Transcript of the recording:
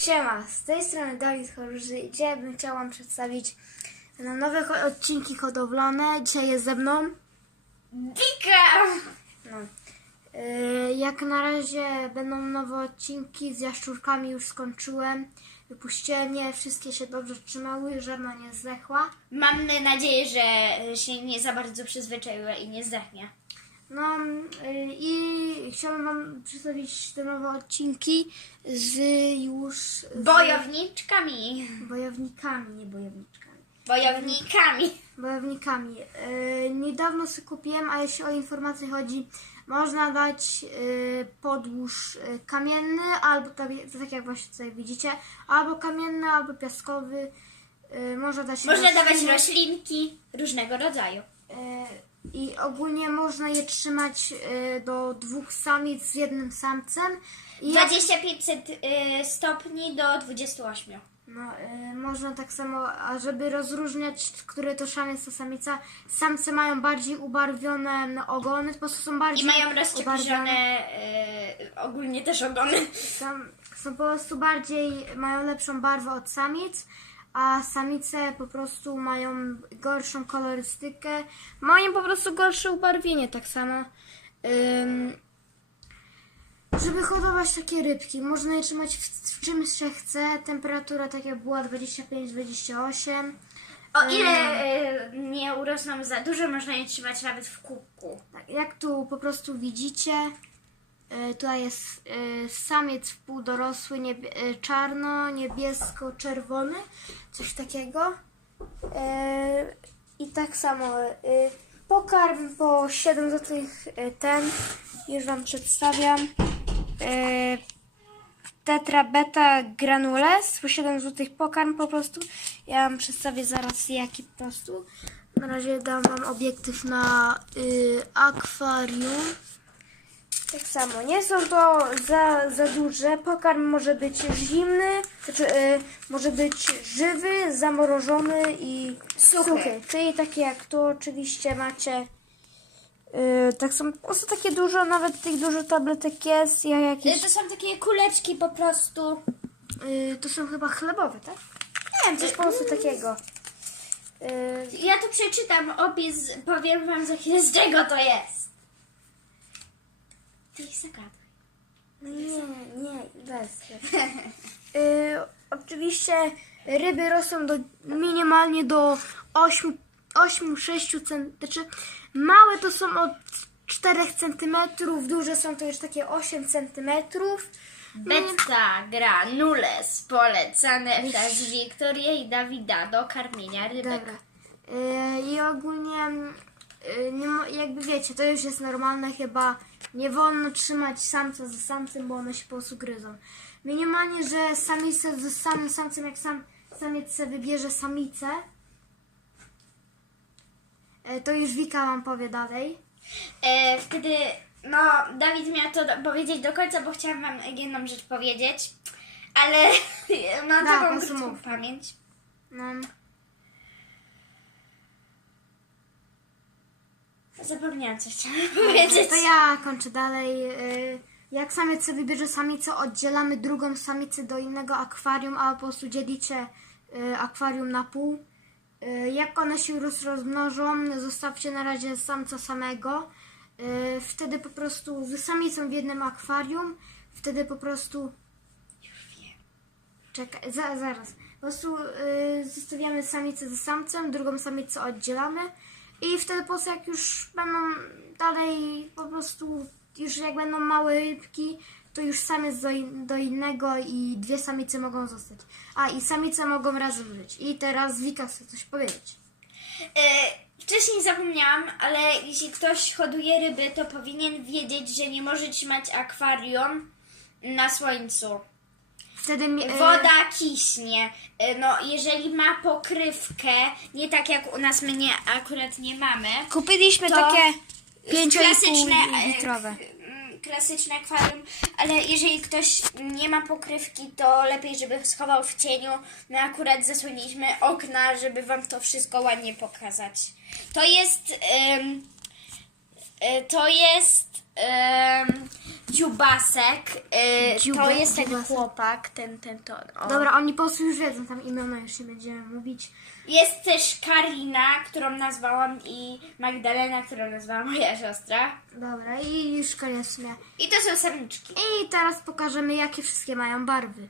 Siema, z tej strony Dawid Chorzy. Dzisiaj bym chciała Wam przedstawić no, nowe odcinki hodowlane. Dzisiaj jest ze mną. Dika! No. Yy, jak na razie będą nowe odcinki, z jaszczurkami już skończyłem. Wypuściłem je, wszystkie się dobrze trzymały, żadna nie zdechła. Mamy nadzieję, że się nie za bardzo przyzwyczaiła i nie zdechnie. No yy, i chciałabym Wam przedstawić te nowe odcinki z już z Bojowniczkami. bojownikami, nie bojowniczkami. Bojownikami. bojownikami. Yy, niedawno sobie kupiłem, a jeśli o informacje chodzi, można dać yy, podłóż yy, kamienny, albo tak, tak jak właśnie tutaj widzicie, albo kamienny, albo piaskowy. Yy, można dać Można dawać roślinki różnego rodzaju. Yy, I ogólnie można je trzymać yy, do dwóch samic z jednym samcem. I jak- 25 cent- y, stopni do 28. No, y, można tak samo, a żeby rozróżniać, które to szamiec, to samica, samce mają bardziej ubarwione no, ogony, po prostu są bardziej I mają ubarwione. y, ogólnie też ogony. Są, są po prostu bardziej, mają lepszą barwę od samic, a samice po prostu mają gorszą kolorystykę, mają po prostu gorsze ubarwienie tak samo. Ym, żeby hodować takie rybki, można je trzymać w, w czymś się chce, temperatura tak jak była 25-28. O ile y, nie urosną za dużo, można je trzymać nawet w kubku. Tak, jak tu po prostu widzicie, tutaj jest y, samiec wpółdorosły, niebie, y, czarno-niebiesko-czerwony, coś takiego. I tak samo pokarm po 7 zł ten, już Wam przedstawiam. Tetra Beta Granules, po 7 zł pokarm po prostu. Ja Wam przedstawię zaraz jaki po prostu. Na razie dam Wam obiektyw na y, akwarium. Tak samo, nie są to za, za duże. Pokarm może być zimny, znaczy y, może być żywy, zamrożony i Suchy. Czyli takie jak tu oczywiście macie. Y, tak są po prostu takie dużo, nawet tych dużo tabletek jest. Jak jakieś, Y, To są takie kuleczki po prostu. y, to są chyba chlebowe, tak? Nie wiem, coś po prostu takiego. Y, Ja tu przeczytam opis, powiem wam za chwilę z czego to jest. Ty ich zagaduj. Nie, nie, bez. y, oczywiście ryby rosną do, minimalnie do 8, 8-6 cm. Znaczy, małe to są od 4 cm, duże są to już takie 8 cm. Beta granules polecane przez Wiktorię i Dawida do karmienia rybek. Dobra. Y, I ogólnie, nie, mo- jakby wiecie, to już jest normalne chyba. Nie wolno trzymać samca ze samcem, bo one się po prostu gryzą. Minimalnie, że samice ze samym samcem, jak sam samiec se wybierze samicę, y, to już Wika wam powie dalej. E, wtedy, no, Dawid miał to do, powiedzieć do końca, bo chciałam wam jedną rzecz powiedzieć, ale mam Da, taką krótką pamięć. No, Zapomniałam, co chciałam powiedzieć. to ja kończę dalej. Y, Jak samiec sobie wybierze samicę, oddzielamy drugą samicę do innego akwarium, a po prostu dzielicie y, akwarium na pół. Y, Jak one się roz, rozmnożą, zostawcie na razie samca samego. Wtedy po prostu z samicą w jednym akwarium. Wtedy po prostu. Już wiem. Czekaj, za, zaraz. Po prostu zostawiamy samicę ze samcem, drugą samicę oddzielamy. I wtedy po prostu jak już będą dalej po prostu, już jak będą małe rybki, to już samiec do, in, do innego i dwie samice mogą zostać. A i samice mogą razem żyć. I teraz Wika chce coś powiedzieć. E, wcześniej zapomniałam, ale jeśli ktoś hoduje ryby, to powinien wiedzieć, że nie może trzymać akwarium na słońcu. Wtedy mi, y, Woda kiśnie. E, No, jeżeli ma pokrywkę, nie tak jak u nas my nie, akurat nie mamy. kupiliśmy to takie klasyczne, 5,5 e, litrowe. mm, klasyczne akwarium, ale jeżeli ktoś nie ma pokrywki, to lepiej, żeby schował w cieniu. My akurat zasłoniliśmy okna, żeby wam to wszystko ładnie pokazać. To jest E, To jest em, dziubasek. E, to jest ten dziubasek. chłopak, ten, ten, to. O. Dobra, oni po prostu już wiedzą tam imiona, już nie będziemy mówić. Jest też Karina, którą nazwałam i Magdalena, którą nazwała moja siostra. Dobra, i już koniec w sumie. I to są samiczki. I teraz pokażemy, jakie wszystkie mają barwy.